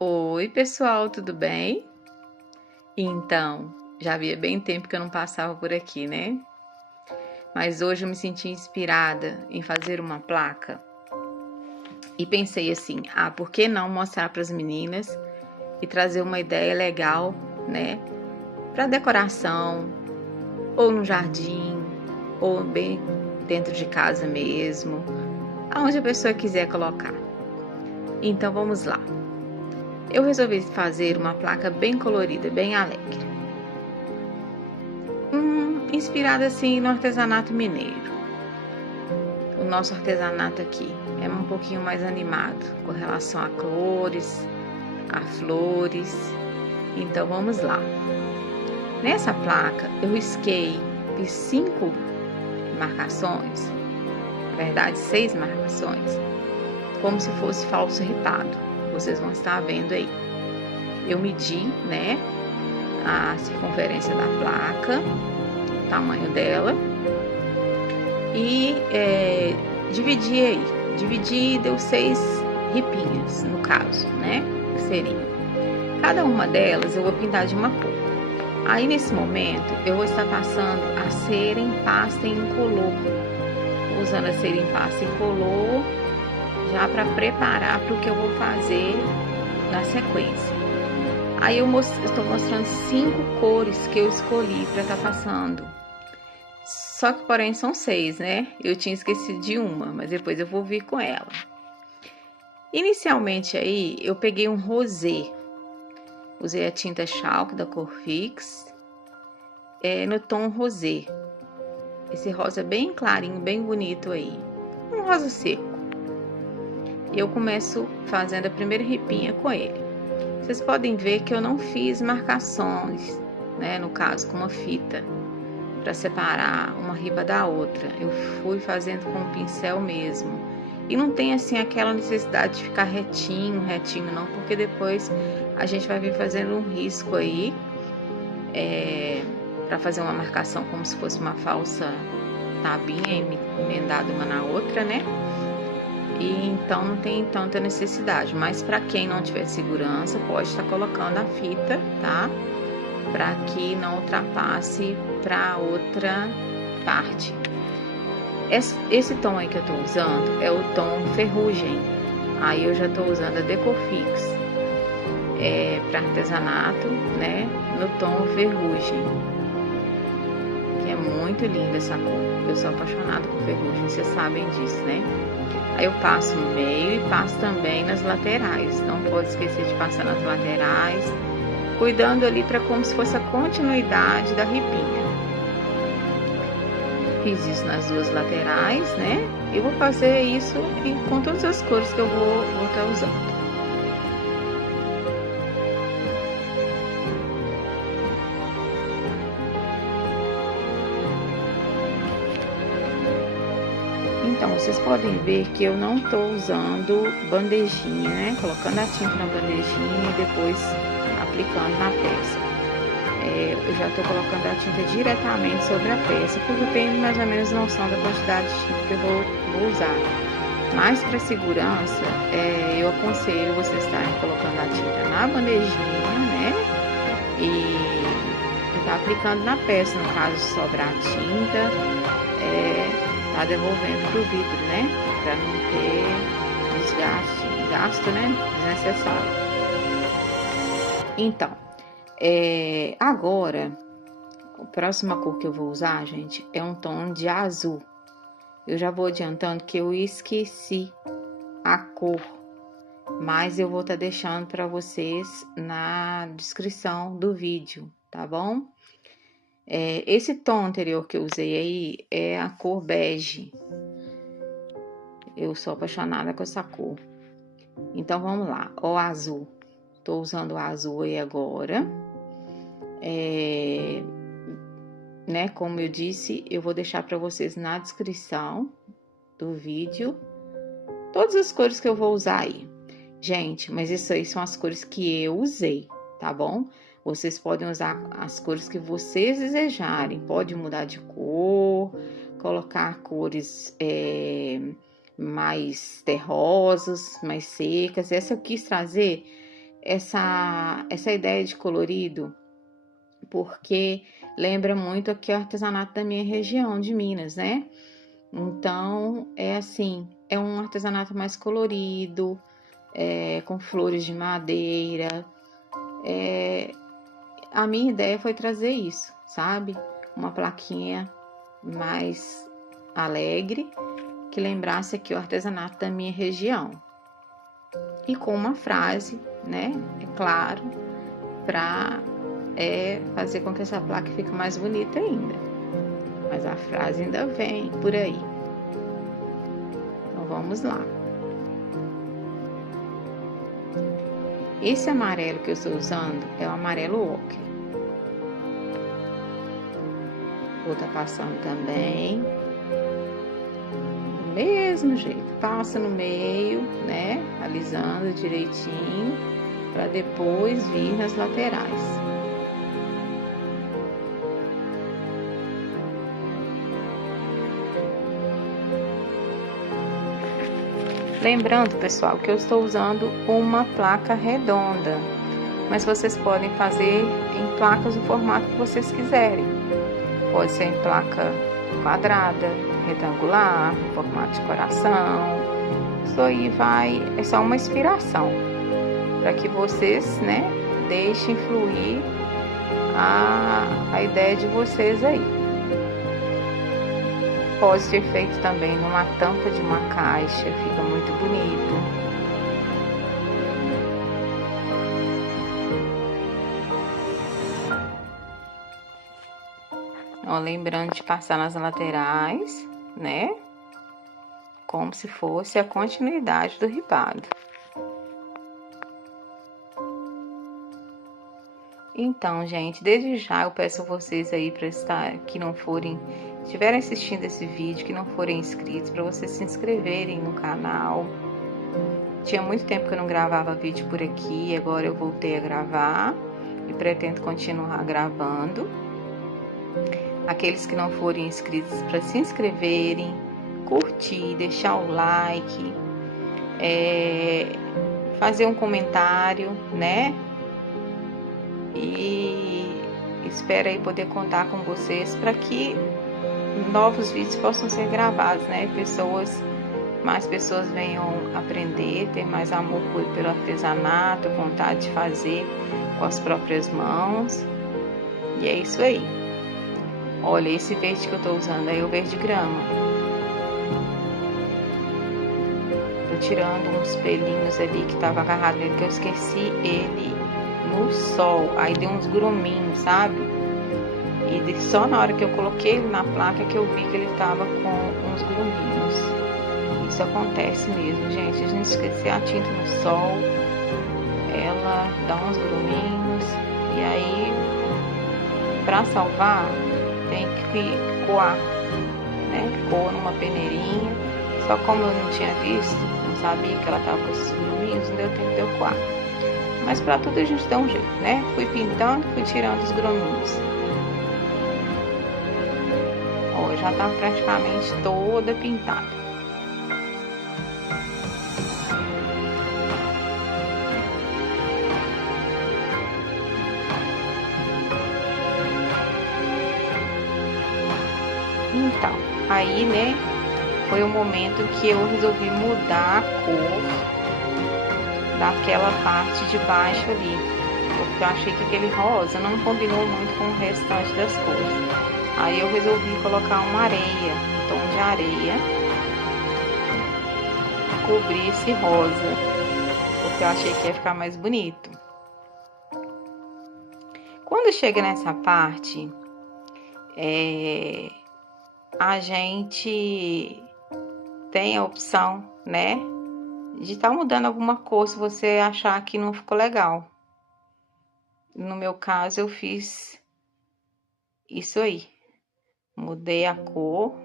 Oi, pessoal, tudo bem? Então, já havia bem tempo que eu não passava por aqui, né? Mas hoje eu me senti inspirada em fazer uma placa e pensei assim: por que não mostrar para as meninas e trazer uma ideia legal, né? Para decoração, ou no jardim, ou bem dentro de casa mesmo, aonde a pessoa quiser colocar. Então vamos lá. Eu resolvi fazer uma placa bem colorida, bem alegre. Inspirada assim no artesanato mineiro. O nosso artesanato aqui é um pouquinho mais animado com relação a cores, a flores. Então vamos lá. Nessa placa eu risquei, fiz 5 marcações, na verdade 6 marcações, como se fosse falso ripado. Vocês vão estar vendo aí. Eu medi, né, a circunferência da placa, o tamanho dela, e dividi e deu 6 ripinhas, no caso, né, que seriam. Cada uma delas eu vou pintar de uma cor. Aí nesse momento eu vou estar passando a cera em pasta em incolor, usando a cera em pasta incolor já para preparar para o que eu vou fazer na sequência. Aí eu estou mostrando 5 cores que eu escolhi para estar passando. Só que, porém, são 6, né? Eu tinha esquecido de uma, mas depois eu vou vir com ela. Inicialmente aí, eu peguei um rosé. Usei a tinta chalk da cor Fix, no tom rosé. Esse rosa bem clarinho, bem bonito aí. Um rosa seco. E eu começo fazendo a primeira ripinha com ele. Vocês podem ver que eu não fiz marcações, né? No caso, com uma fita, para separar uma riba da outra. Eu fui fazendo com o pincel mesmo. E não tem assim aquela necessidade de ficar retinho não, porque depois a gente vai vir fazendo um risco aí, para fazer uma marcação como se fosse uma falsa tabinha emendada uma na outra, né? E então não tem tanta necessidade, mas para quem não tiver segurança, pode estar colocando a fita, tá? Para que não ultrapasse para outra parte. Esse tom aí que eu tô usando é o tom ferrugem. Aí eu já tô usando a Decofix para artesanato, né? No tom ferrugem, que é muito linda essa cor. Eu sou apaixonada por ferrugem, vocês sabem disso, né? Aí eu passo no meio e passo também nas laterais. Não pode esquecer de passar nas laterais, cuidando ali para como se fosse a continuidade da ripinha. Fiz isso nas duas laterais, né? Eu vou fazer isso com todas as cores que eu vou estar usando. Então, vocês podem ver que eu não estou usando bandejinha, né? Colocando a tinta na bandejinha e depois aplicando na peça. Eu já estou colocando a tinta diretamente sobre a peça, porque eu tenho mais ou menos noção da quantidade de tinta que eu vou usar. Mas para segurança, eu aconselho vocês estarem colocando a tinta na bandejinha, né? E tá aplicando na peça, no caso sobrar tinta, tá devolvendo pro vidro, né? Para não ter gasto, né? Desnecessário. Então, agora, a próxima cor que eu vou usar, gente, é um tom de azul. Eu já vou adiantando que eu esqueci a cor, mas eu vou estar deixando para vocês na descrição do vídeo, tá bom? Esse tom anterior que eu usei aí é a cor bege. Eu sou apaixonada com essa cor. Então, vamos lá. O azul. Tô usando o azul aí agora. Né? Como eu disse, eu vou deixar para vocês na descrição do vídeo todas as cores que eu vou usar aí. Gente, mas isso aí são as cores que eu usei, tá bom? Vocês podem usar as cores que vocês desejarem. Pode mudar de cor, colocar cores mais terrosas, mais secas. Essa eu quis trazer essa ideia de colorido, porque lembra muito aqui o artesanato da minha região de Minas, né? Então, é assim, é um artesanato mais colorido, com flores de madeira. A minha ideia foi trazer isso, sabe? Uma plaquinha mais alegre, que lembrasse aqui o artesanato da minha região. E com uma frase, né? É claro, para fazer com que essa placa fique mais bonita ainda. Mas a frase ainda vem por aí. Então vamos lá. Esse amarelo que eu estou usando é o amarelo ocre. Vou estar passando também do mesmo jeito. Passa no meio, né? Alisando direitinho, para depois vir nas laterais. Lembrando, pessoal, que eu estou usando uma placa redonda, mas vocês podem fazer em placas do formato que vocês quiserem. Pode ser em placa quadrada, retangular, formato de coração. Isso aí é só uma inspiração para que vocês, né, deixem fluir a ideia de vocês aí. Pode ser feito também numa tampa de uma caixa, fica muito bonito. Ó, lembrando de passar nas laterais, né? Como se fosse a continuidade do ribado. Então, gente, desde já eu peço a vocês aí para estiverem assistindo esse vídeo, que não forem inscritos, para vocês se inscreverem no canal. Tinha muito tempo que eu não gravava vídeo por aqui, agora eu voltei a gravar e pretendo continuar gravando. Aqueles que não forem inscritos, para se inscreverem, curtir, deixar o like, fazer um comentário, né? E espero aí poder contar com vocês para que novos vídeos possam ser gravados, né? Mais pessoas venham aprender, ter mais amor pelo artesanato, vontade de fazer com as próprias mãos. E é isso aí. Olha, esse verde que eu tô usando aí é o verde grama. Tô tirando uns pelinhos ali que tava agarrado nele, que eu esqueci ele no sol. Aí deu uns gruminhos, sabe? E só na hora que eu coloquei ele na placa que eu vi que ele tava com uns gruminhos. Isso acontece mesmo, gente. A gente esquecer a tinta no sol, ela dá uns gruminhos. E aí, pra salvar, tem que coar, né? Coa numa peneirinha. Só como eu não tinha visto, não sabia que ela tava com esses gruminhos, não deu tempo de eu coar. Mas pra tudo a gente dá um jeito, né? Fui pintando, fui tirando os gruminhos. Ó, já tá praticamente toda pintada. Então, aí, né, foi o momento que eu resolvi mudar a cor daquela parte de baixo ali, porque eu achei que aquele rosa não combinou muito com o restante das cores. Aí eu resolvi colocar uma areia, um tom de areia, cobrir esse rosa, porque eu achei que ia ficar mais bonito. Quando chega nessa parte, a gente tem a opção, né, de estar mudando alguma cor se você achar que não ficou legal. No meu caso, eu fiz isso aí. Mudei a cor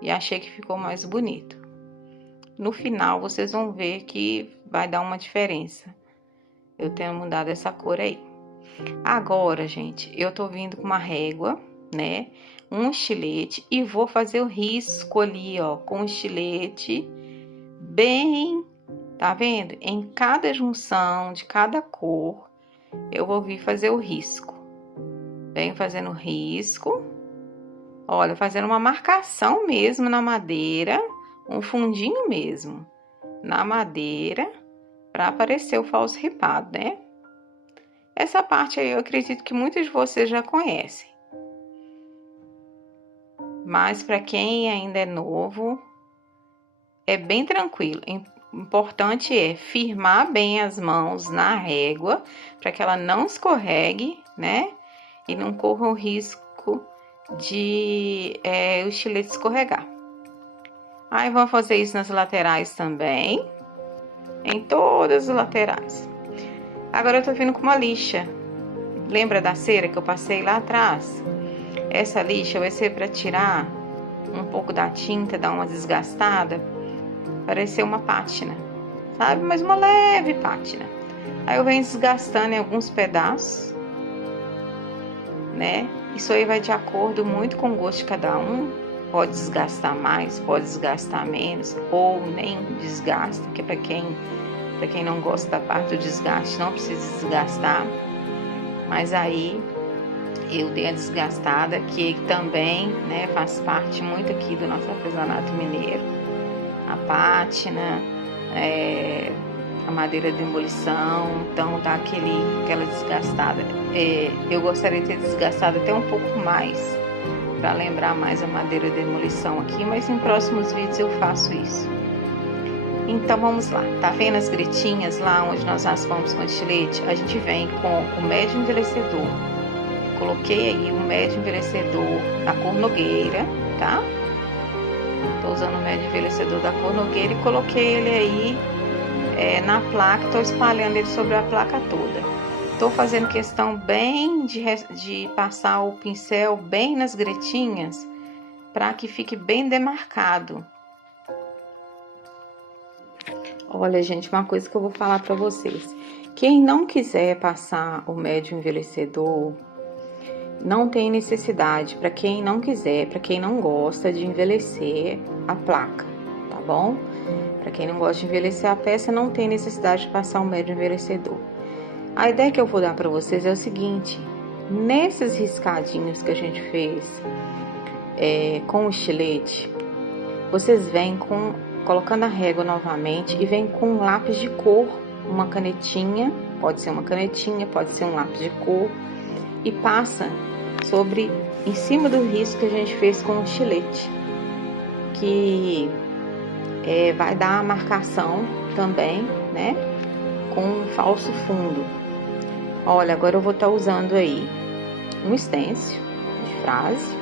e achei que ficou mais bonito. No final, vocês vão ver que vai dar uma diferença. Eu tenho mudado essa cor aí. Agora, gente, eu tô vindo com uma régua, né, um estilete e vou fazer o risco ali, ó, com o estilete bem Tá vendo? Em cada junção de cada cor, eu vou vir fazer o risco. Venho fazendo risco. Olha, fazendo uma marcação mesmo na madeira, um fundinho mesmo na madeira, para aparecer o falso ripado, né? Essa parte aí eu acredito que muitos de vocês já conhecem. Mas para quem ainda é novo, é bem tranquilo. O importante é firmar bem as mãos na régua, para que ela não escorregue, né? E não corra o risco de o estilete escorregar. Aí vou fazer isso nas laterais também, em todas as laterais. Agora eu tô vindo com uma lixa. Lembra da cera que eu passei lá atrás? Essa lixa vai ser para tirar um pouco da tinta, dar uma desgastada, parecer uma pátina, sabe? Mas uma leve pátina. Aí eu venho desgastando em alguns pedaços, né? Isso aí vai de acordo muito com o gosto de cada um. Pode desgastar mais, pode desgastar menos, ou nem desgasta, que é para quem não gosta da parte do desgaste, não precisa desgastar. Mas aí eu dei a desgastada, que também, né, faz parte muito aqui do nosso artesanato mineiro. A pátina, a madeira de demolição, então dá aquela desgastada. Eu gostaria de ter desgastado até um pouco mais, para lembrar mais a madeira de demolição aqui, mas em próximos vídeos eu faço isso. Então vamos lá, tá vendo as gretinhas lá onde nós raspamos com estilete? A gente vem com o médio envelhecedor. Coloquei aí o médio envelhecedor da cor nogueira, tá? Tô usando o médio envelhecedor da cor nogueira e coloquei ele aí na placa, tô espalhando ele sobre a placa toda. Tô fazendo questão bem de passar o pincel bem nas gretinhas, para que fique bem demarcado. Olha, gente, uma coisa que eu vou falar para vocês. Quem não quiser passar o médio envelhecedor, não tem necessidade. Para quem não quiser, para quem não gosta de envelhecer a placa, tá bom? Para quem não gosta de envelhecer a peça, não tem necessidade de passar o médio envelhecedor. A ideia que eu vou dar para vocês é o seguinte: nesses riscadinhos que a gente fez com o estilete, vocês vêm colocando a régua novamente e vem com um lápis de cor, uma canetinha, pode ser uma canetinha, pode ser um lápis de cor, e passa em cima do risco que a gente fez com o estilete, que vai dar a marcação também, né, com um falso fundo. Olha, agora eu vou estar usando aí um stencil de frase.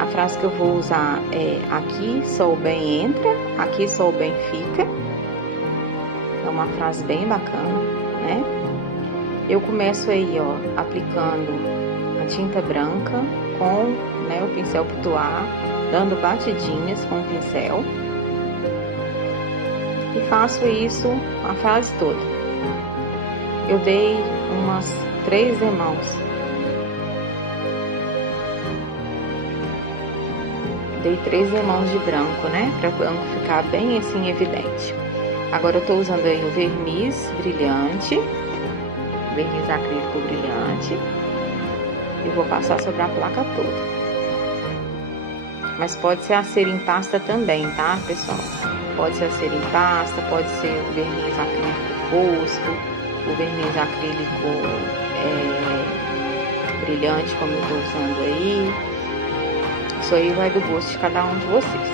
A frase que eu vou usar é: aqui só o bem entra, aqui só o bem fica. É uma frase bem bacana, né? Eu começo aí, ó, aplicando a tinta branca com, né, o pincel Pituar, dando batidinhas com o pincel. E faço isso a frase toda. Eu dei umas 3 demãos. Dei 3 demãos de branco, né? Para o branco ficar bem assim evidente. Agora eu tô usando aí o verniz brilhante, verniz acrílico brilhante, e vou passar sobre a placa toda. Mas pode ser a cera em pasta também, tá, pessoal? Pode ser a cera em pasta, pode ser o verniz acrílico fosco, o verniz acrílico brilhante, como eu tô usando aí. Isso aí vai do gosto de cada um de vocês.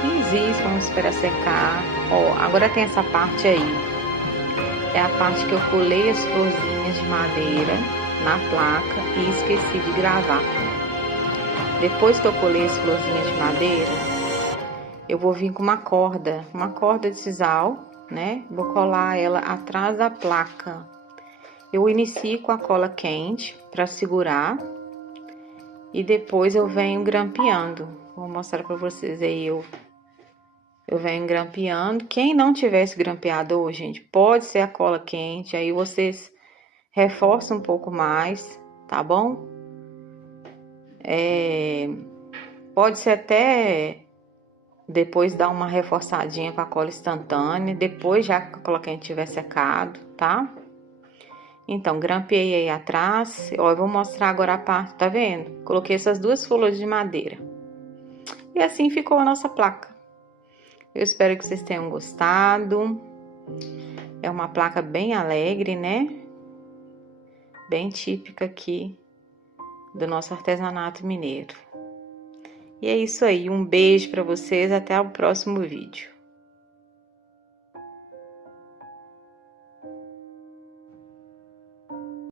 Fiz isso, vamos esperar secar. Ó, agora tem essa parte aí. É a parte que eu colei as florzinhas de madeira na placa e esqueci de gravar. Depois que eu colei as florzinhas de madeira, eu vou vir com uma corda de sisal, né? Vou colar ela atrás da placa. Eu inicio com a cola quente para segurar e depois eu venho grampeando. Vou mostrar para vocês aí, eu venho grampeando. Quem não tiver esse grampeador, gente, pode ser a cola quente, aí vocês reforçam um pouco mais, tá bom? Pode ser até Depois dá uma reforçadinha com a cola instantânea, depois já que a cola quente tiver secado, tá? Então, grampeei aí atrás, ó, eu vou mostrar agora a parte, tá vendo? Coloquei essas duas folhas de madeira. E assim ficou a nossa placa. Eu espero que vocês tenham gostado. É uma placa bem alegre, né? Bem típica aqui do nosso artesanato mineiro. E é isso aí, um beijo para vocês, até o próximo vídeo.